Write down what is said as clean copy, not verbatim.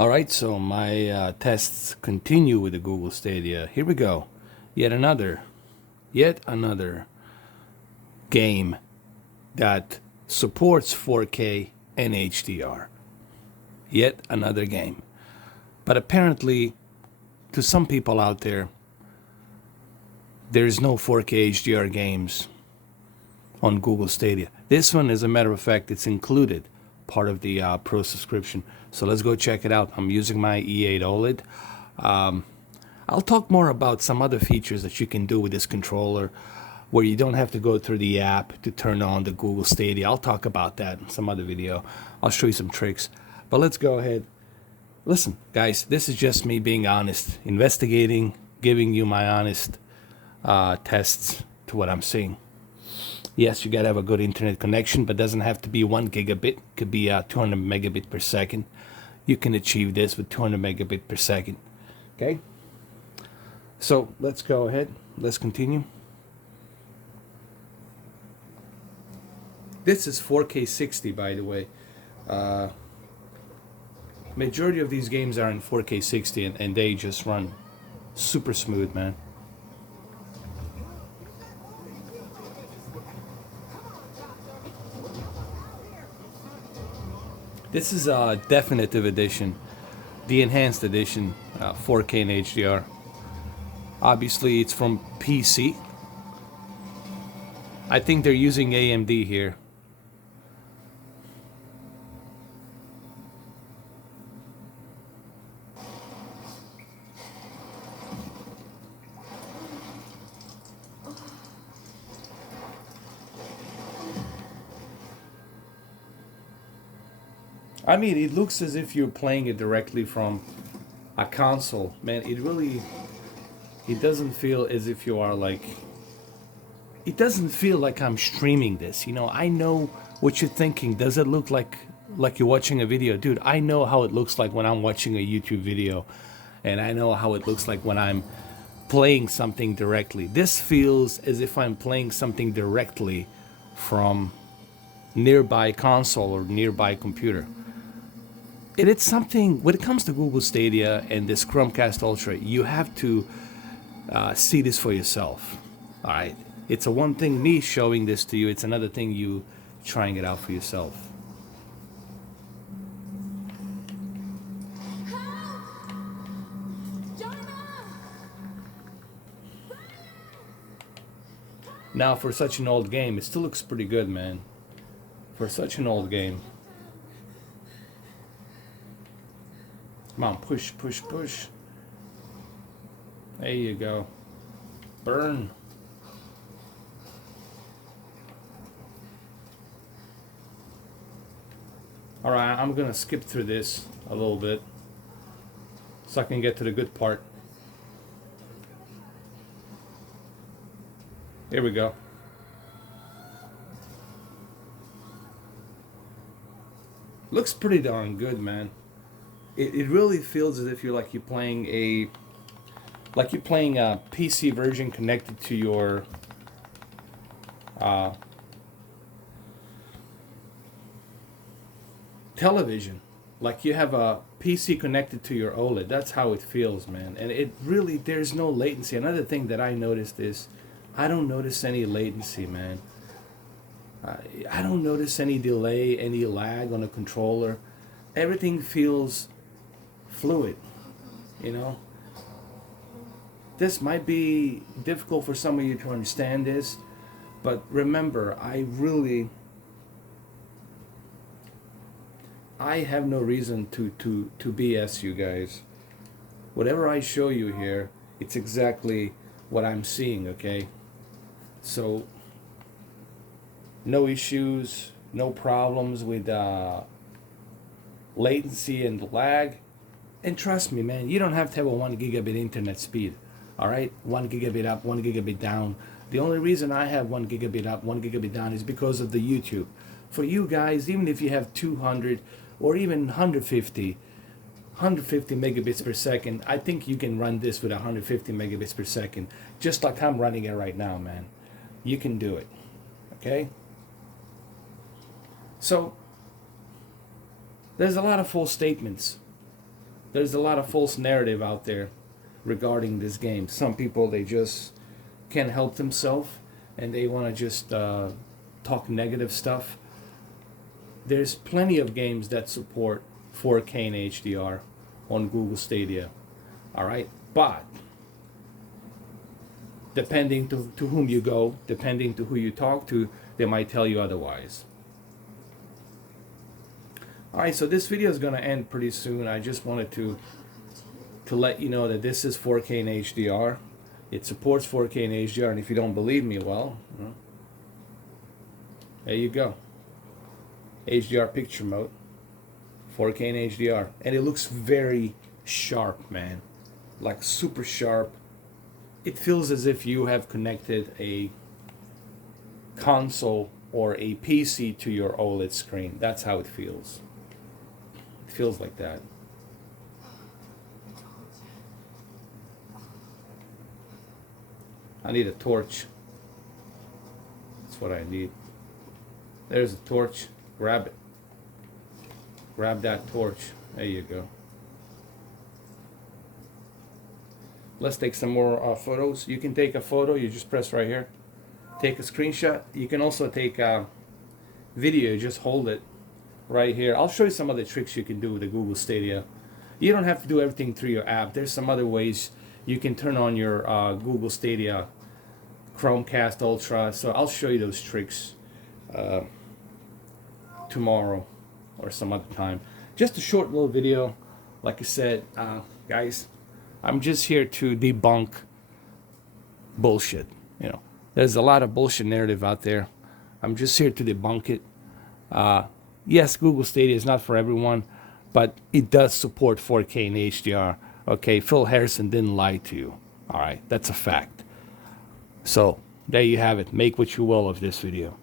All right, so my tests continue with the Google Stadia. Here we go. Yet another game that supports 4K and HDR. Yet another game. But apparently, to some people out there, there's no 4K HDR games on Google Stadia. This one, as a matter of fact, it's included, part of the Pro subscription. So let's go check it out. I'm using my E8 OLED. I'll talk more about some other features that you can do with this controller where you don't have to go through the app to turn on the Google Stadia. I'll talk about that in some other video. I'll show you some tricks. But let's go ahead. Listen, guys, this is just me being honest, investigating, giving you my honest tests to what I'm seeing. Yes, you gotta have a good internet connection, but doesn't have to be 1 gigabit. It could be 200 megabit per second. You can achieve this with 200 megabit per second. Okay? So let's go ahead. Let's continue. This is 4K 60, by the way. Majority of these games are in 4K 60, and they just run super smooth, man. This is a definitive edition, the enhanced edition, 4K and HDR. Obviously, it's from PC. I think they're using AMD here. I mean, it looks as if you're playing it directly from a console. Man, it doesn't feel as if you are like, it doesn't feel like I'm streaming this. You know, I know what you're thinking. Does it look like you're watching a video? Dude, I know how it looks like when I'm watching a YouTube video, and I know how it looks like when I'm playing something directly. This feels as if I'm playing something directly from nearby console or nearby computer. And it's something, when it comes to Google Stadia and this Chromecast Ultra, you have to see this for yourself. All right? It's a one thing me showing this to you. It's another thing you trying it out for yourself. Now, for such an old game, it still looks pretty good, man. For such an old game. Come on, push, push, push. There you go. Burn. Alright, I'm gonna skip through this a little bit so I can get to the good part. Here we go. Looks pretty darn good, man. It really feels as if you're playing a PC version connected to your television. Like you have a PC connected to your OLED. That's how it feels, man. And it really, there's no latency. Another thing that I noticed is I don't notice any latency, man. I don't notice any delay, any lag on a controller. Everything feels fluid, you know. This might be difficult for some of you to understand this, but remember, I have no reason to BS you guys. Whatever I show you here, it's exactly what I'm seeing, okay? So, no issues, no problems with latency and lag. And trust me, man, you don't have to have a 1 gigabit internet speed. Alright? 1 gigabit up, 1 gigabit down. The only reason I have 1 gigabit up, 1 gigabit down is because of the YouTube. For you guys, even if you have 200 or even 150 megabits per second, I think you can run this with 150 megabits per second. Just like I'm running it right now, man. You can do it. Okay? So, there's a lot of false statements there's a lot of false narrative out there regarding this game. Some people, they just can't help themselves and they want to just talk negative stuff. There's plenty of games that support 4K and HDR on Google Stadia. All right, but depending to whom you go, depending to who you talk to, they might tell you otherwise. All right, so this video is going to end pretty soon. I just wanted to let you know that this is 4K and HDR. It supports 4K and HDR, and if you don't believe me, well, there you go. HDR picture mode, 4K and HDR, and it looks very sharp, man, like super sharp. It feels as if you have connected a console or a PC to your OLED screen. That's how it feels. It feels like that. I need a torch. That's what I need. There's a torch. Grab it. Grab that torch. There you go. Let's take some more photos. You can take a photo. You just press right here. Take a screenshot. You can also take a video. Just hold it right here. I'll show you some of the tricks you can do with the Google Stadia. You don't have to do everything through your app. There's some other ways you can turn on your Google Stadia Chromecast Ultra. So I'll show you those tricks tomorrow or some other time. Just a short little video. Like I said, guys, I'm just here to debunk bullshit. You know, there's a lot of bullshit narrative out there. I'm just here to debunk it. Yes, Google Stadia is not for everyone, but it does support 4K and HDR. Okay, Phil Harrison didn't lie to you. All right, that's a fact. So there you have it. Make what you will of this video.